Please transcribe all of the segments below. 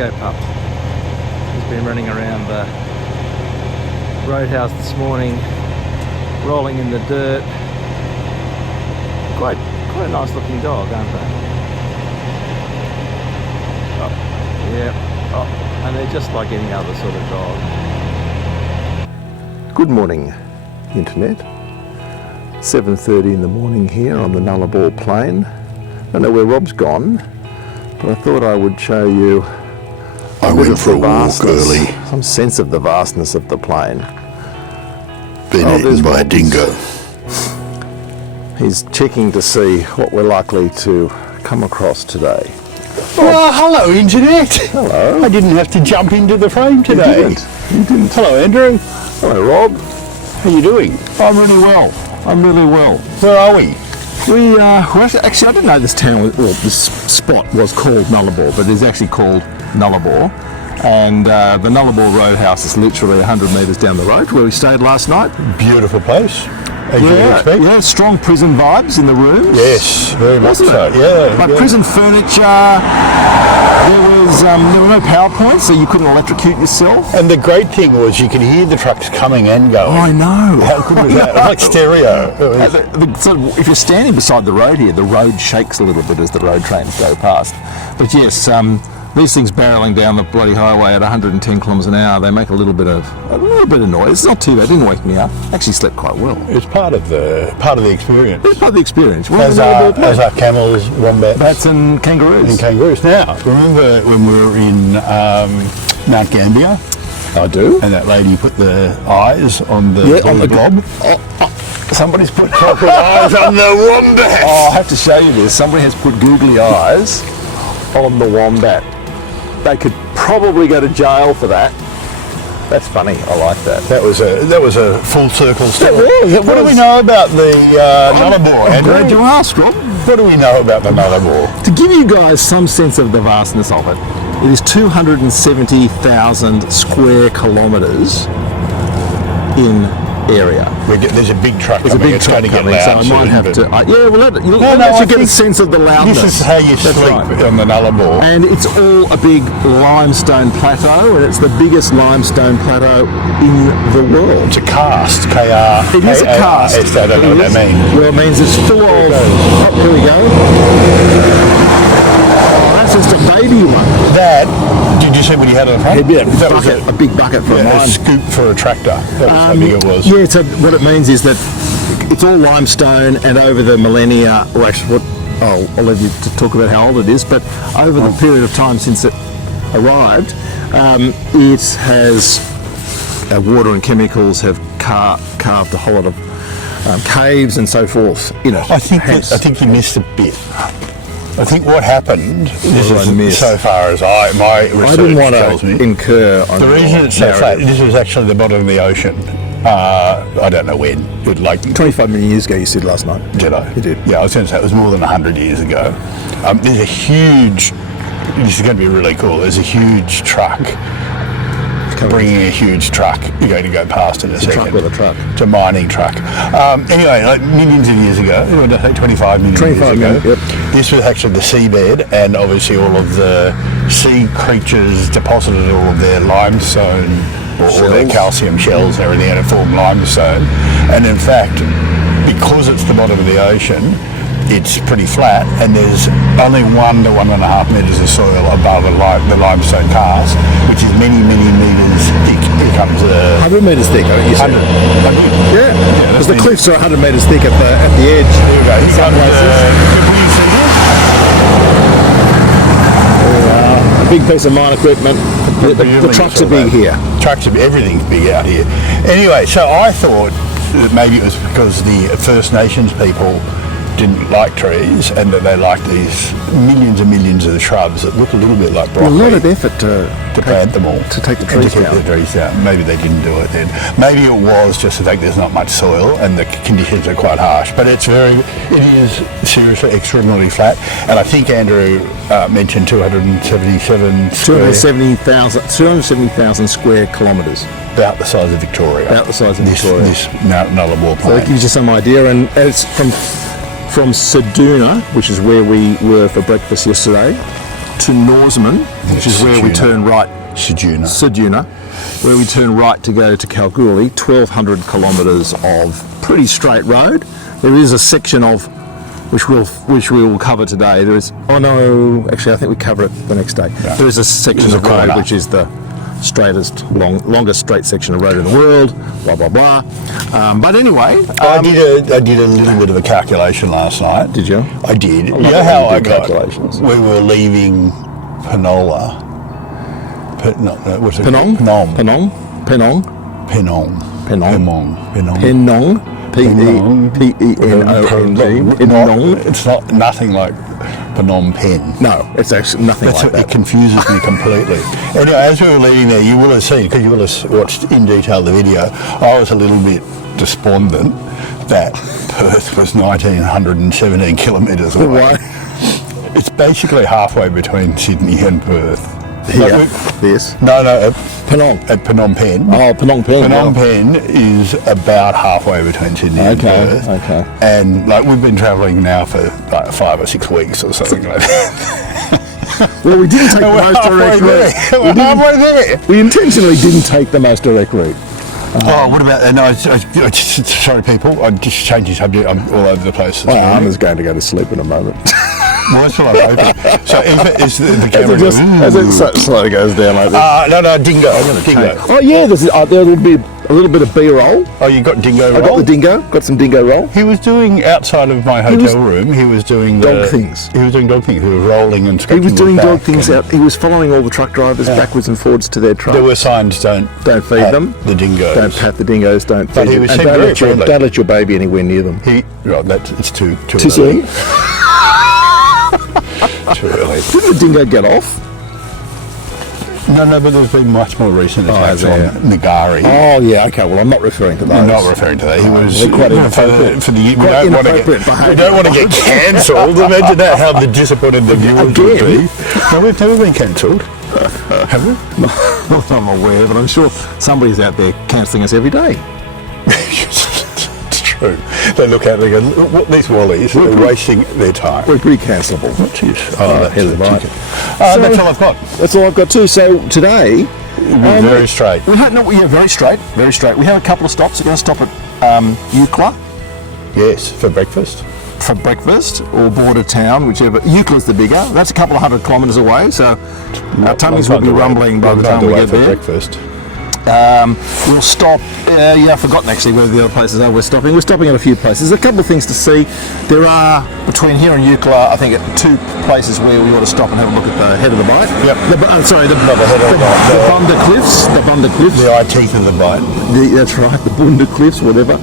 dingo pup. He's been running around the roadhouse this morning, rolling in the dirt. Quite a nice looking dog, aren't they? Oh, yeah. Oh, and they're just like any other sort of dog. Good morning, Internet. 7:30 in the morning here on the Nullarbor Plain. I don't know where Rob's gone, but I thought I would show you I went for a walk early. Some sense of the vastness of the plain. Been eaten by a dingo. He's checking to see what we're likely to come across today. Well, hello, Internet. Hello. I didn't have to jump into the frame today. You didn't. Hello, Andrew. Hello, Rob. How you doing? I'm really well. Where are we? Actually, I didn't know this town, this spot was called Nullarbor, but it's actually called Nullarbor. And the Nullarbor Roadhouse is literally 100 metres down the road where we stayed last night. Beautiful place, as you would expect. Yeah, strong prison vibes in the rooms. Yes, very much Wasn't so. it? Yeah, Like yeah. prison furniture. There were no power points, so you couldn't electrocute yourself. And the great thing was you could hear the trucks coming and going. I know. How good was that? It was like stereo. It was- So if you're standing beside the road here, the road shakes a little bit as the road trains go past. But yes, these things barreling down the bloody highway at 110 kilometres an hour, they make a little bit of noise. It's not too bad. It didn't wake me up. Actually slept quite well. It's part of the experience. It's part of the experience. As are camels, wombats, Bats and kangaroos. and kangaroos. Now, remember when we were in Mount Gambier? I do. And that lady put the eyes on the blob. Somebody's put proper eyes on the wombat. Oh, I have to show you this. Somebody has put googly eyes on the wombat. They could probably go to jail for that. That's funny. I like that. That was a full circle story. It What do was. we know about the Nullarbor, I'm Andrew? glad you asked, Rob. What do we know about the Nullarbor? To give you guys some sense of the vastness of it, it is 270,000 square kilometres in area. There's a big truck There's a coming. big It's truck going to get coming, loud so I might soon, have but to. Let I you get a think sense of the loudness. This is how you That's sleep right. on the Nullarbor. And it's all a big limestone plateau, and it's the biggest limestone plateau in the world. It's a karst, K-R. It is a karst. I don't know what that means. Well, it means it's full of. Oh, here we go. Oh, that's just a baby one. That, did you see what he had on the front? That was A big bucket for a mine. scoop for a tractor. That was how big it was. Yeah, so what it means is that it's all limestone, and over the millennia, or actually, I'll leave you to talk about how old it is, but over the period of time since it arrived, it has water and chemicals have carved a whole lot of caves and so forth. I think you missed a bit. I think what happened, this is so far as my research didn't want tells me. to incur on The reason it's so flat, narrative. this is actually the bottom of the ocean. I don't know when. 25 million years ago, you said last night. Did I? You did. Yeah, I was going to say it was more than 100 years ago. This is going to be really cool. There's a huge truck, bringing a huge truck. You're going to go past in a second. Truck with a truck. It's a mining truck. Anyway, like millions of years ago, 25 million years ago, yep. this was actually the seabed, and obviously all of the sea creatures deposited all of their limestone or their calcium shells and everything, and it formed limestone. And in fact, because it's the bottom of the ocean, it's pretty flat, and there's only 1 to 1.5 metres of soil above the limestone karst, which is many, many metres thick. Here comes 100 metres thick, I think you said. 100. Yeah, because the cliffs are 100 metres thick at the edge. There we go. Here Some comes places. A big piece of mine equipment. The trucks are big here. Everything's big out here. Anyway, so I thought that maybe it was because the First Nations people didn't like trees, and that they liked these millions and millions of shrubs that look a little bit like broccoli. A lot of effort to plant them all. To take the And trees to keep down. the trees down. Maybe they didn't do it then. Maybe it was just the fact there's not much soil and the conditions are quite harsh. But it is seriously extraordinarily flat. And I think Andrew mentioned 270,000 square kilometres. about the size of Victoria. About the size of Victoria. This Nullarbor So that Plain. gives you some idea, and it's from Caiguna, which is where we were for breakfast yesterday, to Norseman, which is where we turn right. Caiguna. Where we turn right to go to Kalgoorlie, 1,200 kilometres of pretty straight road. There is a section of which we will cover today. There is I think we cover it the next day. Yeah. There is a section of road which is the longest straight section of road in the world. Blah blah blah. But anyway, I did a little bit of a calculation last night. Did you? I did. You know how I got? We were leaving Penola. Penong. P-E-N-O-N-G. It's not nothing like Phnom Penh. No, it's actually nothing like that. It confuses me completely. Anyway, as we were leaving there, you will have seen, because you will have watched in detail the video, I was a little bit despondent that Perth was 1,917 kilometres away. Why? It's basically halfway between Sydney and Perth. Here? This? No, at Penong. At Phnom Penh. Oh, Phnom Penh. Phnom Penh is about halfway between Sydney and Perth. Okay. And we've been travelling now for 5 or 6 weeks or something like that. Well, we didn't take the most direct route. We're halfway there. We intentionally didn't take the most direct route. What about? Sorry, people. I'm just changing subject. I'm all over the place. Well, Anna's going to go to sleep in a moment. Well, that's what I'm hoping. So, is the camera as it slowly goes down like this? No, dingo. Oh yeah, there'll be a little bit of B-roll. Oh, you got dingo roll? I got the dingo. Got some dingo roll. He was doing outside of my hotel room. He was doing dog things. He was doing dog things. He was rolling and scratching. He was doing dog things out. He was following all the truck drivers backwards and forwards to their truck. There were signs: don't feed them. The dingoes. Don't pat the dingoes. Don't feed them. He was don't let your baby anywhere near them. It's too soon. Too early. Didn't the dingo get off? No, but there's been much more recent attacks on Nagari. Oh, yeah, okay. Well, I'm not referring to those. I'm not referring to that. He was quite inappropriate. We don't want to get cancelled. Imagine that, how disappointed the viewers would be. No, we've never been cancelled. Have we? Not that I'm aware, but I'm sure somebody's out there cancelling us every day. They look out and they go, what these wallies are wasting their time. We're pretty cancelable. That's all I've got. That's all I've got too. So today, very straight. Very straight. We have a couple of stops. We're going to stop at Eucla. Yes, for breakfast. Or border town, whichever. Eucla's the bigger. That's a couple of 100 kilometres away, so our tummies will be rumbling by the time we get there. Breakfast. We'll stop. I've forgotten actually where the other places are. We're stopping at a few places. There's a couple of things to see. There are between here and Eucla, I think, 2 places where we ought to stop and have a look at the head of the bight. Yep. The Bunda Cliffs. The eye teeth of the bight. That's right. The Bunda Cliffs, whatever.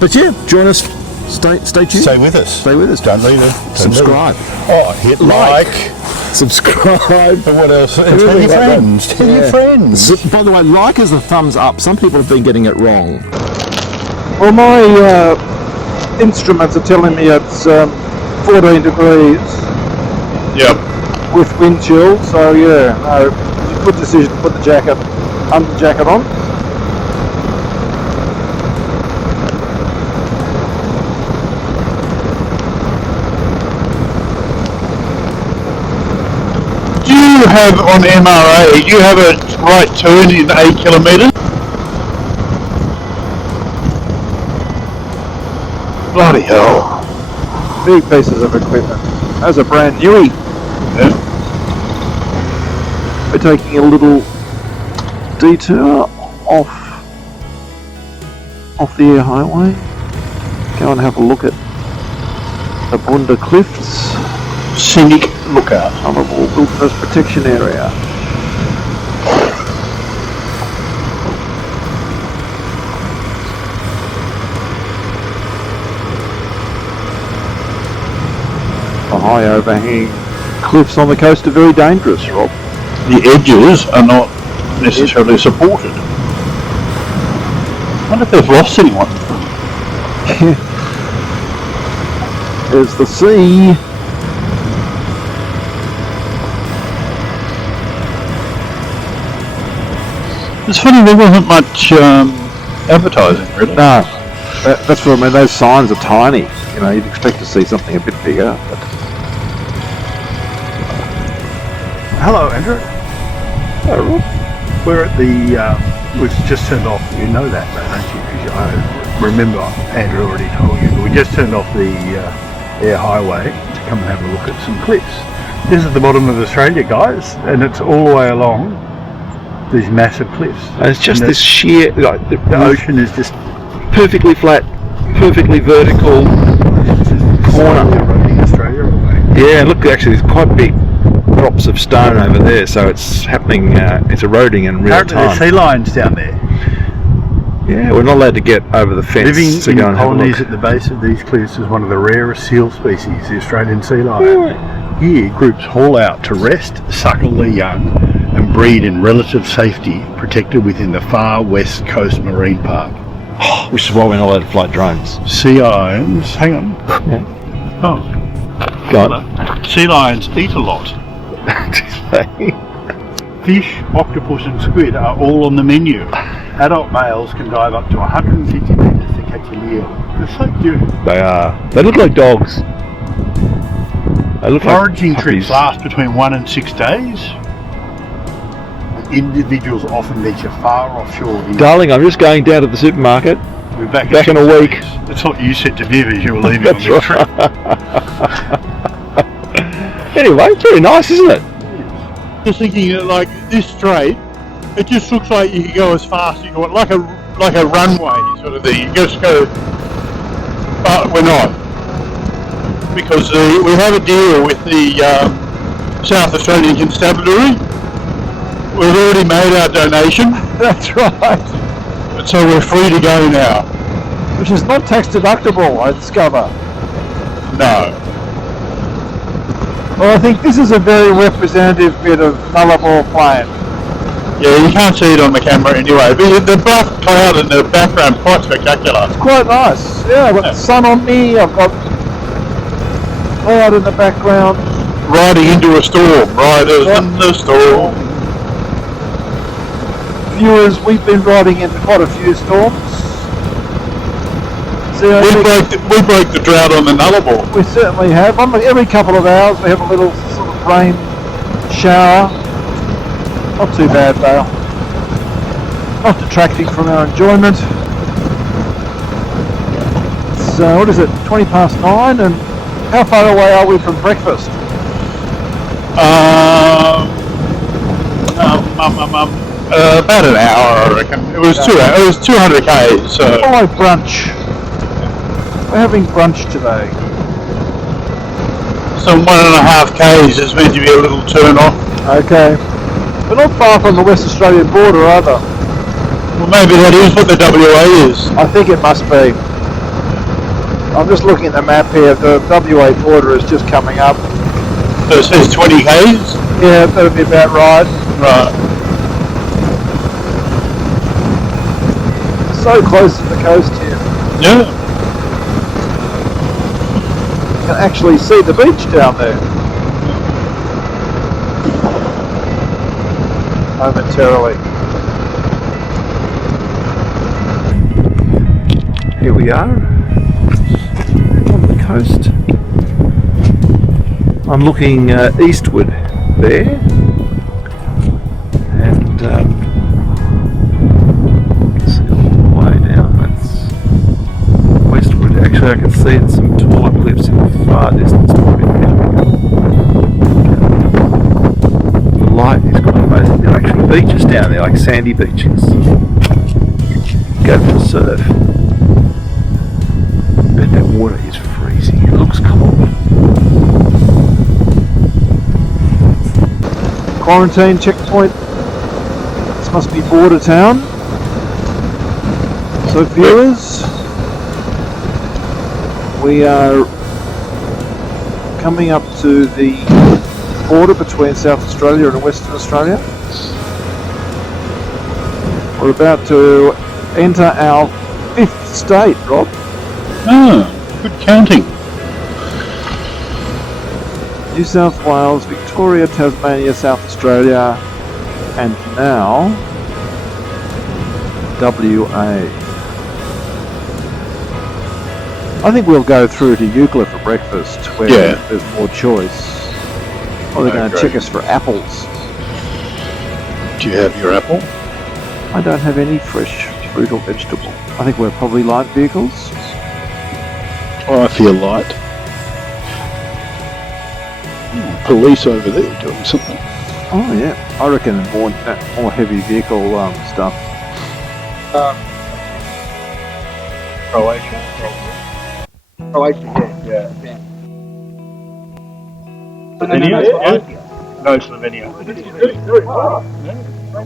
But yeah, join us. Stay tuned. Stay with us. Don't leave it. Subscribe. Hit like. Subscribe. But what else? Tell your friends. Tell your friends. By the way, like is a thumbs up. Some people have been getting it wrong. Well, my instruments are telling me it's 14 degrees. Yep. With wind chill, so yeah, no, good decision to put the under jacket on. You have on MRA, you have a right turn in 8 kilometres. Bloody hell. Big pieces of equipment. Those are brand newy. Yeah. We're taking a little detour off the air highway. Go and have a look at the Bunda Cliffs. Scenic lookout. Honourable Wilderness Protection Area. The high overhanging cliffs on the coast are very dangerous, Rob. The edges are not necessarily supported. I wonder if they've lost anyone. There's the sea. It's funny, there wasn't much advertising, really. No, that's what I mean. Those signs are tiny. You'd expect to see something a bit bigger. But Hello, Andrew. We're at the, we've just turned off, you know that though, don't you? 'Cause I remember Andrew already told you, but we just turned off the air highway to come and have a look at some cliffs. This is the bottom of Australia, guys, and it's all the way along these massive cliffs. And it's just this sheer, like, The ocean is just perfectly flat, perfectly vertical corner. eroding Australia away. Yeah, look, actually there's quite big drops of stone over there, so it's happening, it's eroding in real Apparently time. there's sea lions down there. Yeah, we're not allowed to get over the fence Living to in go and have a colonies look. at the base of these cliffs is one of the rarest seal species, the Australian sea lion. Here, groups haul out to rest, suckle their young, and breed in relative safety, protected within the far west coast marine park. Which is why we're not allowed to fly drones. Sea lions, hang on. Yeah. Oh, Go on. sea lions eat a lot. Fish, octopus and squid are all on the menu. Adult males can dive up to 150 metres to catch a meal. They're so cute. They are. They look like dogs. They look Foraging like trips puppies. last between 1 and 6 days. Individuals often venture far offshore. Darling, I'm just going down to the supermarket. We're back in a week. That's what you said to Viv as you were leaving That's on the right. trip. Anyway, very nice, isn't it? Just thinking that, like, this straight, it just looks like you can go as fast as you want, like a runway sort of thing. You just go, but we're not, because we have a deal with the South Australian Constabulary. We've already made our donation. That's right. So we're free to go now. Which is not tax deductible, I discover. No. Well, I think this is a very representative bit of Nullarbor Plain. Yeah, you can't see it on the camera anyway, but the black cloud in the background, quite spectacular. Quite nice. Yeah, I've got the sun on me, I've got cloud in the background. Riding into a storm, riders Yep. in the storm. Viewers, we've been riding into quite a few storms. So I think We break the drought on the Nullarbor. we certainly have. Every couple of hours we have a little sort of rain shower. Not too bad though. Not detracting from our enjoyment. So what is it, 20 past 9, and how far away are we from breakfast? About an hour, I reckon. It was 2 hours. It was 200 k's. So Oh, brunch. We're having brunch today. some 1.5 k's is meant to be a little turn off. Okay. We're not far from the West Australian border either. Well, maybe that is what the WA is. I think it must be. I'm just looking at the map here. The WA border is just coming up. So it says 20 k's. Yeah, that'll be about right. Right. So close to the coast here. Yeah. You can actually see the beach down there. Momentarily. Here we are on the coast. I'm looking eastward there, and see all the way down. That's westward. Actually, I can see some taller cliffs in the far distance. The light is quite amazing. There are actually beaches down there, like sandy beaches. Go for a surf. But that water is freezing. It looks cold. Quarantine checkpoint. This must be border town. So viewers, we are coming up to the border between South Australia and Western Australia. We're about to enter our 5th state, Rob. Oh, good counting. New South Wales, Victoria, Tasmania, South Australia, and now WA. I think we'll go through to Eucla for breakfast, where Yeah. there's more choice. Or they're I going to agree. check us for apples. you have your apple? I don't have any fresh fruit or vegetable. I think we're probably light vehicles. Oh, I feel light. Police over there doing something. Oh yeah, I reckon more heavy vehicle stuff. Croatia, yeah. Slovenia? No, Slovenia. I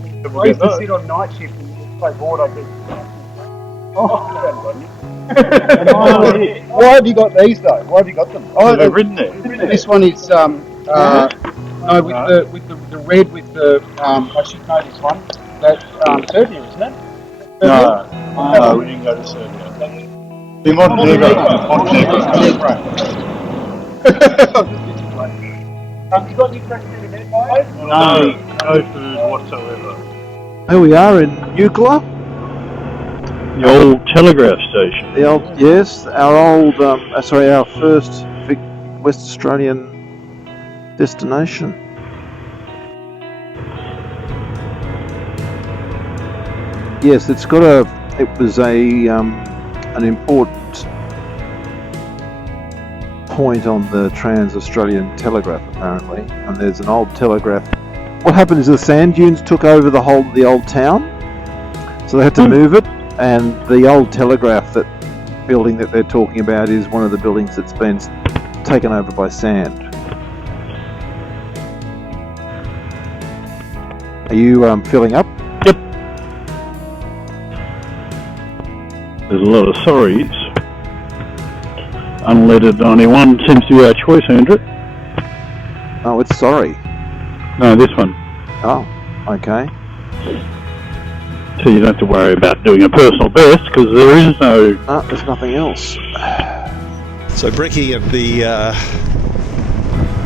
used to sit on night shift and play board. I think. Why have you got these though? Why have you got them? Oh, they've written there. This one is no with the red with the I should know this one. That's Serbia, isn't it? No, we didn't go to Serbia. The Montenegro. You got any questions in there, guys? No food whatsoever. Here we are in Eucla. The old telegraph station. Our first West Australian destination. Yes, it was an important point on the Trans-Australian Telegraph apparently, and there's an old telegraph. What happened is the sand dunes took over the whole of the old town, so they had to move it, and the old telegraph building that they're talking about is one of the buildings that's been taken over by sand. Are you filling up? Yep. There's a lot of sorries. Unleaded 91 seems to be our choice, Andrew. Oh, it's sorry. No, this one. Oh, okay. So you don't have to worry about doing a personal best because there is no... there's nothing else. So brekkie at the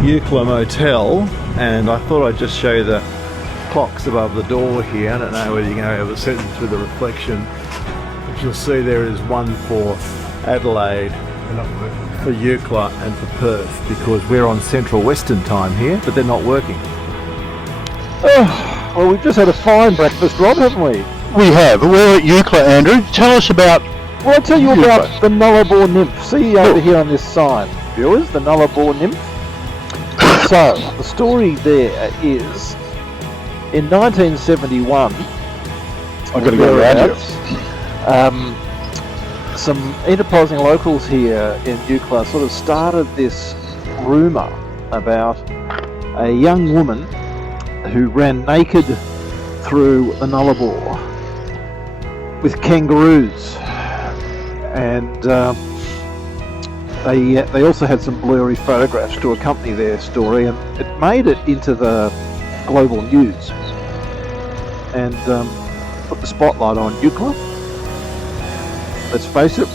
Eucla Motel, and I thought I'd just show you the clocks above the door here. I don't know whether you're going to be able to see them through the reflection. But you'll see there is one for Adelaide, for Eucla and for Perth, because we're on Central Western time here, but they're not working. Oh, well, we've just had a fine breakfast, Rob, haven't we? We have. We're at Eucla, Andrew. Tell us about... Well, I'll tell you about the Nullarbor nymph. See over here on this sign, viewers, the Nullarbor nymph. So, the story there is, in 1971, I've got to go around you. Some enterprising locals here in Eucla sort of started this rumour about a young woman who ran naked through the Nullarbor with kangaroos, and they also had some blurry photographs to accompany their story, and it made it into the global news and put the spotlight on Eucla. Let's face it,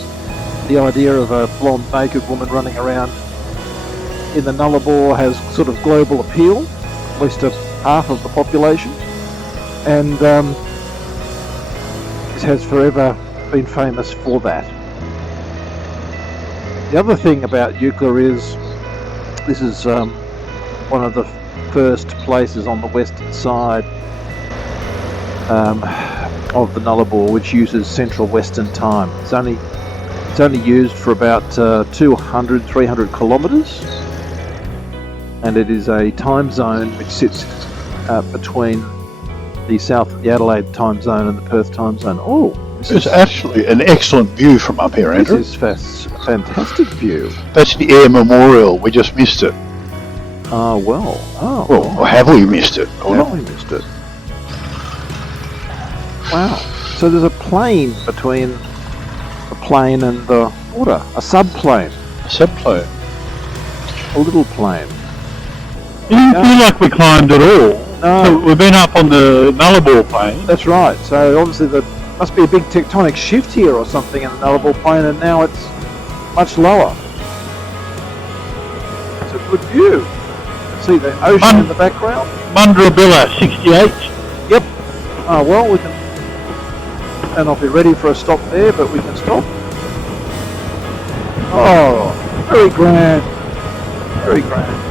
the idea of a blonde naked woman running around in the Nullarbor has sort of global appeal, at least to half of the population, and it has forever been famous for that. The other thing about Eucla is this is one of the first places on the western side of the Nullarbor which uses Central Western time. It's only used for about 200-300 kilometres, and it is a time zone which sits between the Adelaide time zone and the Perth time zone. Oh, It's actually an excellent view from up here, Andrew. This is a fantastic view. That's the Air Memorial. We just missed it. Well. Oh. Well, or have we missed it? Or not? We missed it. Wow. So there's a plane between the plane and the water. A subplane. A subplane. A little plane. It didn't feel like we climbed at all. No. So we've been up on the Nullarbor Plain. That's right. So obviously there must be a big tectonic shift here or something in the Nullarbor Plain, and now it's much lower. It's a good view. See the ocean in the background. Madura 68. Yep. Oh well, we can. And I'll be ready for a stop there, but we can stop. Oh, very grand. Very grand.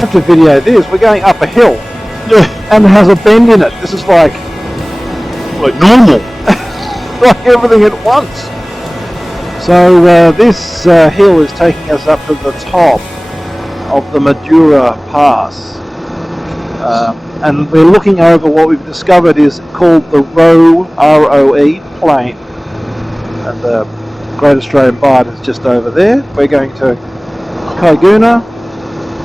have to video this. We're going up a hill. Yeah, And it has a bend in it. This is like normal. like everything at once. So this hill is taking us up to the top of the Madura Pass. And we're looking over what we've discovered is called the R-O-E Plain. And the Great Australian Bight is just over there. We're going to Caiguna,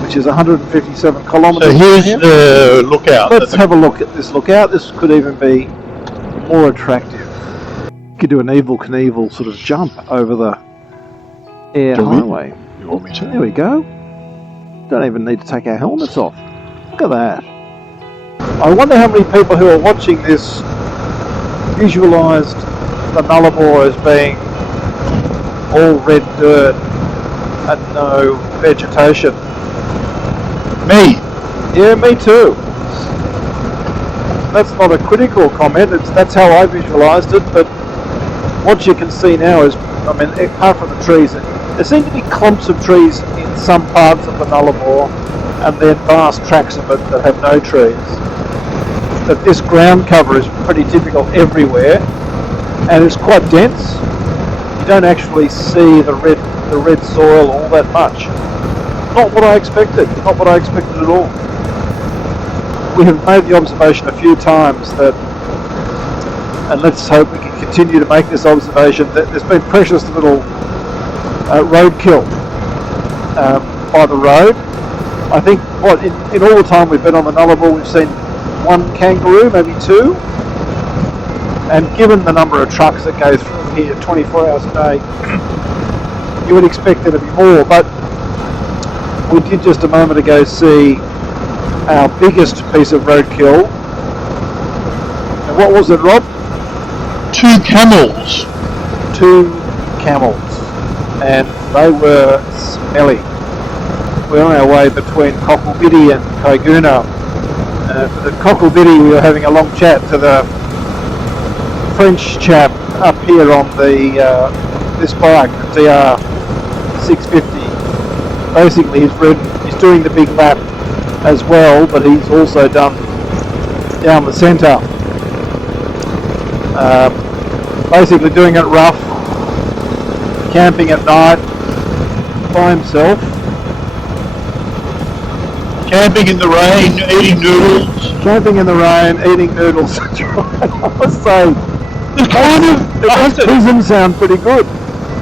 which is 157 kilometres. So here's the lookout. Let's have a look at this lookout. This could even be more attractive. You could do an Evel Knievel sort of jump over the air highway. You want me to? There we go. Don't even need to take our helmets off. Look at that. I wonder how many people who are watching this visualised the Nullarbor as being all red dirt and no vegetation. Me. Yeah, me too. That's not a critical comment, that's how I visualised it, but what you can see now is, I mean, apart from the trees, there seem to be clumps of trees in some parts of the Nullarbor and then vast tracts of it that have no trees. But this ground cover is pretty typical everywhere, and it's quite dense. You don't actually see the red soil all that much. Not what I expected. Not what I expected at all. We have made the observation a few times that, and let's hope we can continue to make this observation, that there's been precious little roadkill by the road. I think in all the time we've been on the Nullarbor, we've seen one kangaroo, maybe two, and given the number of trucks that go through here 24 hours a day, you would expect there to be more, but we did just a moment ago see our biggest piece of roadkill. And what was it, Rob? 2 camels. 2 camels, and they were smelly. We're on our way between Cocklebiddy and Caiguna. At Cocklebiddy we were having a long chat to the French chap up here on the this bike, the DR650. Basically he's doing the big lap as well, but he's also done down the centre. Basically doing it rough, camping at night by himself. Camping in the rain, eating noodles. Camping in the rain, eating noodles. I must say, There's kind of, it doesn't sound pretty good.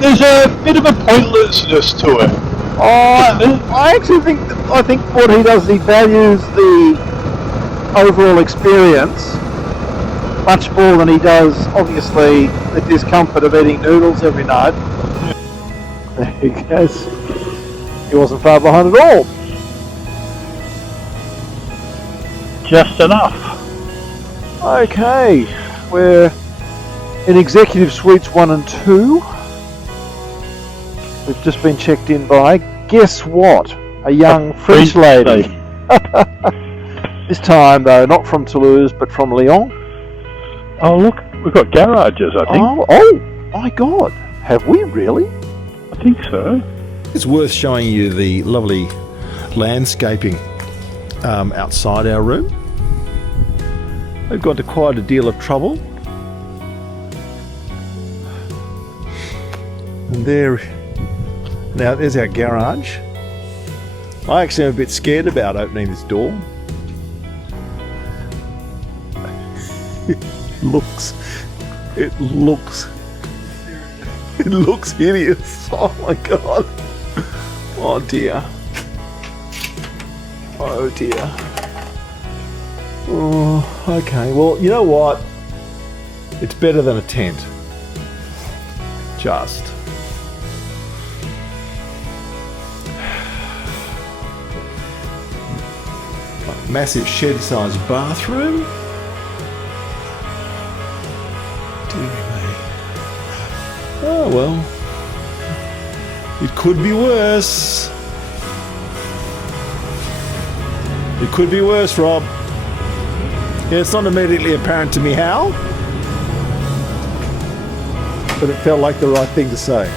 there's a bit of a pointlessness to it. I actually think what he does, he values the overall experience much more than he does, obviously, the discomfort of eating noodles every night. There he goes. He wasn't far behind at all. Just enough. Okay, we're in Executive Suites 1 and 2. We've just been checked in by, guess what? A young French lady. This time, though, not from Toulouse, but from Lyon. Oh look, we've got garages, I think. Oh my God, have we really? I think so. It's worth showing you the lovely landscaping outside our room. We've gone to quite a deal of trouble. And now there's our garage. I actually am a bit scared about opening this door. It looks hideous. Oh my God. Oh dear. Oh dear. Oh, okay. Well, you know what? It's better than a tent. Just. Massive shed-sized bathroom. Dear me. Oh well. It could be worse. It could be worse, Rob. Yeah, it's not immediately apparent to me how, but it felt like the right thing to say.